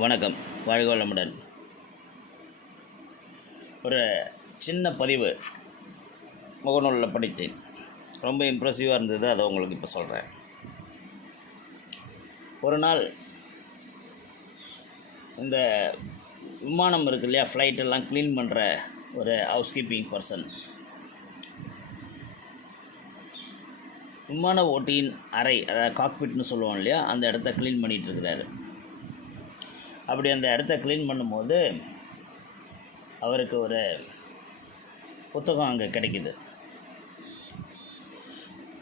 வணக்கம். வாழ்க வளமுடன். ஒரு சின்ன பதிவு முகநூலில் படித்தேன். ரொம்ப இம்ப்ரெசிவாக இருந்தது அதை உங்களுக்கு இப்போ சொல்கிறேன் ஒரு நாள் இந்த விமானம் இருக்கு இல்லையா ஃப்ளைட்டெல்லாம் க்ளீன் பண்ணுற ஒரு ஹவுஸ் கீப்பிங் பர்சன் விமான ஓட்டியின் அறை அதாவது காக்பிட்னு சொல்லுவோம் இல்லையா அந்த இடத்த க்ளீன் பண்ணிகிட்டு இருக்கிறாரு. அப்படி அந்த இடத்த க்ளீன் பண்ணும்போது அவருக்கு ஒரு புத்தகம் அங்கே கிடைக்குது.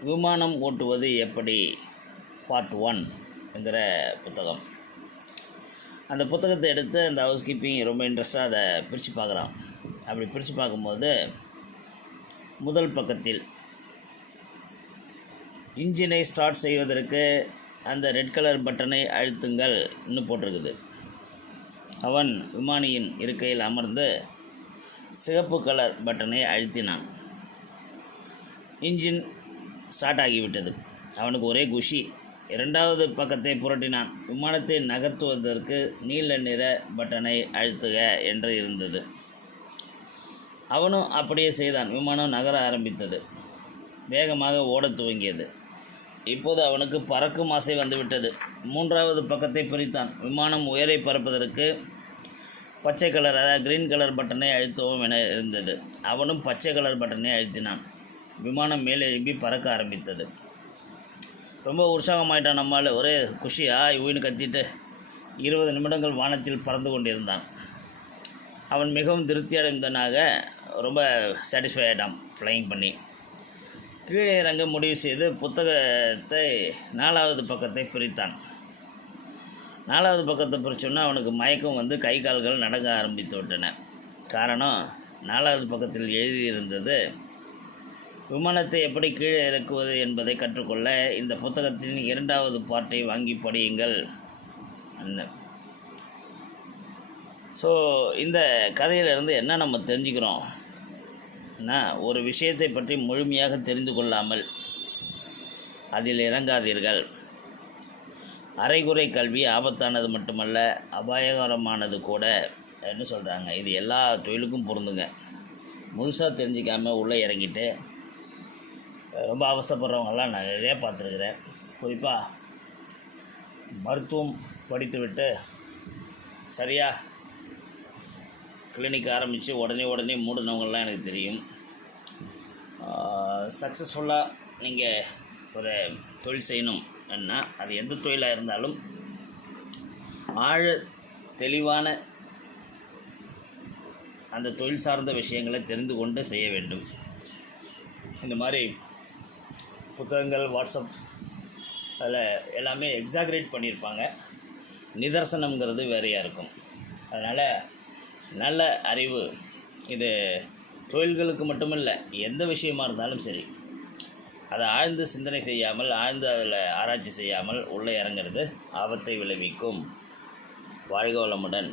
விமானம் ஓட்டுவது எப்படி? பார்ட் ஒன் என்கிற புத்தகம். அந்த புத்தகத்தை எடுத்து அந்த ஹவுஸ் கீப்பிங் ரொம்ப இன்ட்ரெஸ்ட்டாக அதை பிரித்து பார்க்குறான். அப்படி பிரித்து பார்க்கும்போது முதல் பக்கத்தில் இன்ஜினை ஸ்டார்ட் செய்வதற்கு அந்த ரெட் கலர் பட்டனை அழுத்துங்கள் இன்னும் போட்டிருக்குது. அவன் விமானியின் இருக்கையில் அமர்ந்து சிகப்பு கலர் பட்டனை அழுத்தினான். இன்ஜின் ஸ்டார்ட் ஆகிவிட்டது. அவனுக்கு ஒரே குஷி. இரண்டாவது பக்கத்தை புரட்டினான். விமானத்தை நகர்த்துவதற்கு நீல நிற பட்டனை அழுத்துக என்று இருந்தது. அவனும் அப்படியே செய்தான். விமானம் நகர ஆரம்பித்தது. வேகமாக ஓடத் துவங்கியது. இப்போது அவனுக்கு பறக்கும் ஆசை வந்துவிட்டது. மூன்றாவது பக்கத்தை பிரித்தான். விமானம் உயரை பறப்பதற்கு பச்சை கலர் அதாவது கிரீன் கலர் பட்டனை அழுத்தவும் என இருந்தது. அவனும் பச்சை கலர் பட்டனை அழுத்தினான். விமானம் மேலே எழுப்பி பறக்க ஆரம்பித்தது. ரொம்ப உற்சாகமாயிட்டான் நம்மால். ஒரே குஷியா இவனு கத்திட்டு இருபது நிமிடங்கள் வானத்தில் பறந்து கொண்டிருந்தான். அவன் மிகவும் திருப்தி அடைந்தனாக ரொம்ப சாட்டிஸ்ஃபை ஆகிட்டான் ஃப்ளைங் பண்ணி. கீழே இறங்க முடிவு செய்து புத்தகத்தை நாலாவது பக்கத்தை பிரித்தான். நாலாவது பக்கத்தை பிரித்தோன்னா அவனுக்கு மயக்கம் வந்து கை கால்கள் நடக்க ஆரம்பித்து விட்டன. காரணம் நாலாவது பக்கத்தில் எழுதியிருந்தது விமானத்தை எப்படி கீழே இறக்குவது என்பதை கற்றுக்கொள்ள இந்த புத்தகத்தின் இரண்டாவது பாட்டை வாங்கி படியுங்கள். ஸோ இந்த கதையிலிருந்து என்ன நம்ம தெரிஞ்சுக்கிறோம்? ஒரு விஷயத்தை பற்றி முழுமையாக தெரிந்து கொள்ளாமல் அதில் இறங்காதீர்கள். அரைகுறை கல்வி ஆபத்தானது மட்டுமல்ல அபாயகரமானது கூட என்ன சொல்கிறாங்க இது எல்லா தொழிலுக்கும் பொருந்துங்க. முழுசாக தெரிஞ்சிக்காமல் உள்ளே இறங்கிட்டு ரொம்ப அவஸ்தப்படுறவங்கெல்லாம் நான் நிறைய பார்த்துருக்குறேன். குறிப்பாக மருத்துவம் படித்துவிட்டு சரியாக கிளினிக் ஆரம்பித்து உடனே உடனே மூடினவங்கள்லாம் எனக்கு தெரியும். சக்ஸஸ்ஃபுல்லாக நீங்கள் ஒரு தொழில் செய்யணும். என்ன அது எந்த தொழிலாக இருந்தாலும் ஆழ தெளிவான அந்த தொழில் சார்ந்த விஷயங்களை தெரிந்து கொண்டு செய்ய வேண்டும். இந்த மாதிரி புத்தகங்கள் வாட்ஸ்அப் அதில் எல்லாமே எக்ஸாக்ரேட் பண்ணியிருப்பாங்க. நிதர்சனம்ங்கிறது வேறையாக இருக்கும். அதனால் நல்ல அறிவு. இது தொழில்களுக்கு மட்டுமில்லை எந்த விஷயமா இருந்தாலும் சரி. அதை ஆழ்ந்து சிந்தனை செய்யாமல் ஆழ்ந்து அதில் ஆராய்ச்சி செய்யாமல் உள்ளே இறங்கிறது ஆபத்தை விளைவிக்கும். வாழ்க வளமுடன்